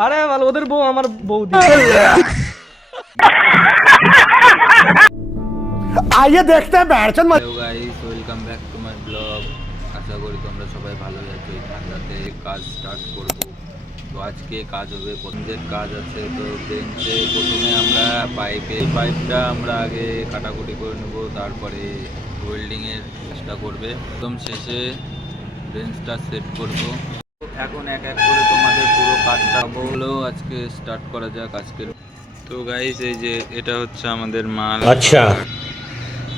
আরে ভালো, ওদের বউ আমার বৌদি। आइए देखते हैं बैठचंद। Hello guys, welcome back to my blog. আশা করি তোমরা সবাই ভালো আছো। এই ঠান্ডাতে কাজ স্টার্ট করব। তো আজকে কাজ হবে, পছন্দের কাজ আছে। তো বেঞ্চে প্রথমে আমরা পাইপটা আমরা আগে কাটাকুটি করে নেব, তারপরে ওয়েল্ডিংয়ের চেষ্টা করবে। একদম শেষে বেঞ্চটা সেট করব। এখন এক এক করে তোমাদের পুরো কাজটা বলো। আজকে স্টার্ট করা যাক আজকের। তো গাইস, এই যে এটা হচ্ছে আমাদের মাল। अच्छा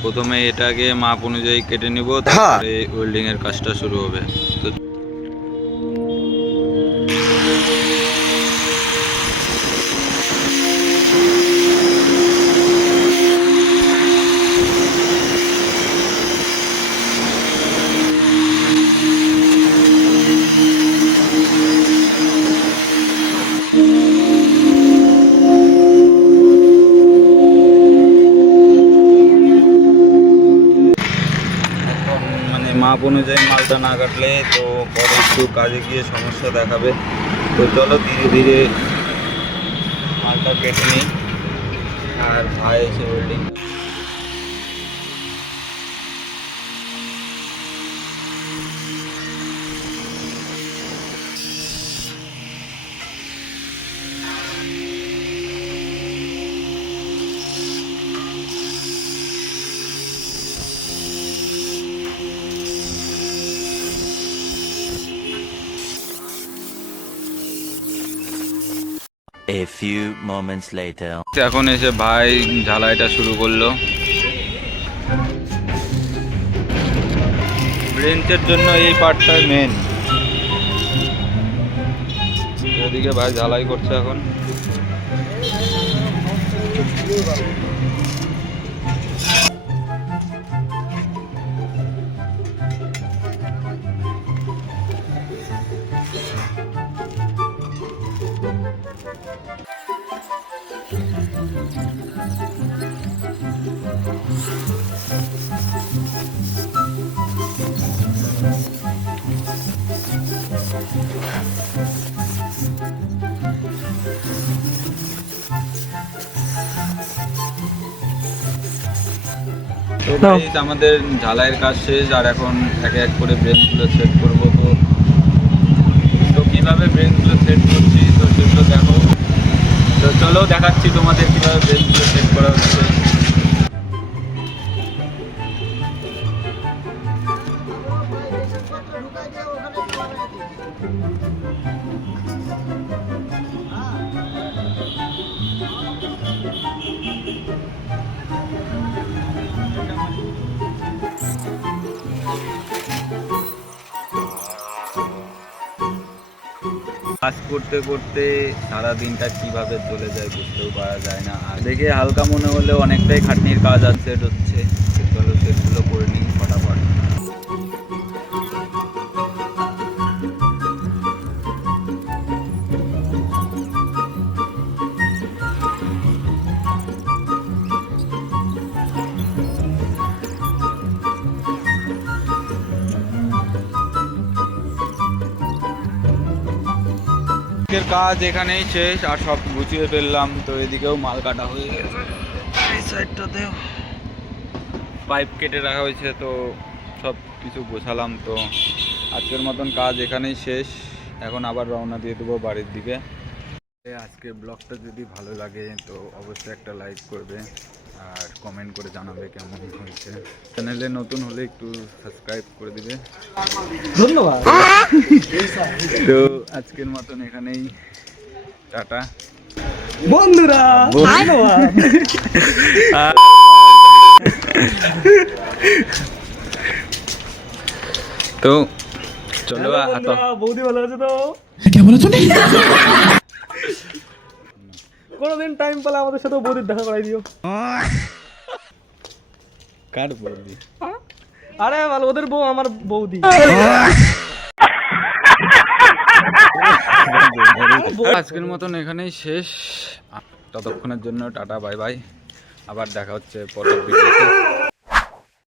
প্রথমে এটাকে মাপ অনুযায়ী কেটে নিব, তারপরে ওয়েল্ডিং এর কাজটা শুরু হবে। তো মাপ অনুযায়ী মালটা না কাটলে তো পরে একটু কাজে গিয়ে সমস্যা দেখাবে। তো চলো ধীরে ধীরে মালটা কেটে নিই। আর ভাই এসে welding A few moments later. এখন এসে ভাই ঝালাইটা শুরু করলো। ব্রেঞ্চের জন্য এই পার্টটাই মেন। এদিকে ভাই ঝালাই করছে এখন। তো গাইস, আমাদের ঝালাইয়ের কাজ শেষ। আর এখন এক এক করে ব্রেঞ্চগুলো সেট করবো। তো কীভাবে ব্রেঞ্চগুলো সেট করছি তো সেগুলো দেখো। তো চলো দেখাচ্ছি তোমাদের কীভাবে ব্রেঞ্চগুলো সেট করা হচ্ছে। কাজ করতে করতে সারা দিনটা কিভাবে চলে যায় বুঝতেও পারা যায় না। আর দেখে হালকা মনে হলে অনেকটাই খাটনির কাজ আর সেট হচ্ছে। চলো সেটগুলো করে নিই ফটাফট। আজকের কাজ এখানেই শেষ। আর সব গুছিয়ে ফেললাম। তো এদিকেও মাল কাটা হয়ে গেছে। এই সাইডটাতেও পাইপ কেটে রাখা হয়েছে। তো সব কিছু গোছালাম। তো আজকের মতন কাজ এখানেই শেষ। এখন আবার রওনা দিয়ে দেবো বাড়ির দিকে। আজকে ব্লগটা যদি ভালো লাগে তো অবশ্যই একটা লাইক করবে আর কমেন্ট করে জানাবে কেমন হয়েছে। চ্যানেলে নতুন হলে একটু সাবস্ক্রাইব করে দিবে। ধন্যবাদ। তো আজকের মতন এখানেই টাটা বন্ধুরা, ধন্যবাদ। তো চলো বৌদি ভালো আছে তো? কোনোদিন টাইম পেলে আমাদের সাথে বৌদির দেখা করাই দিও। কার বৌদি? আরে ভালো, ওদের বউ আমার বৌদি। আজকের মতন এখানেই শেষ। ততক্ষণের জন্য টাটা, বাই বাই। আবার দেখা হচ্ছে পরের ভিডিওতে।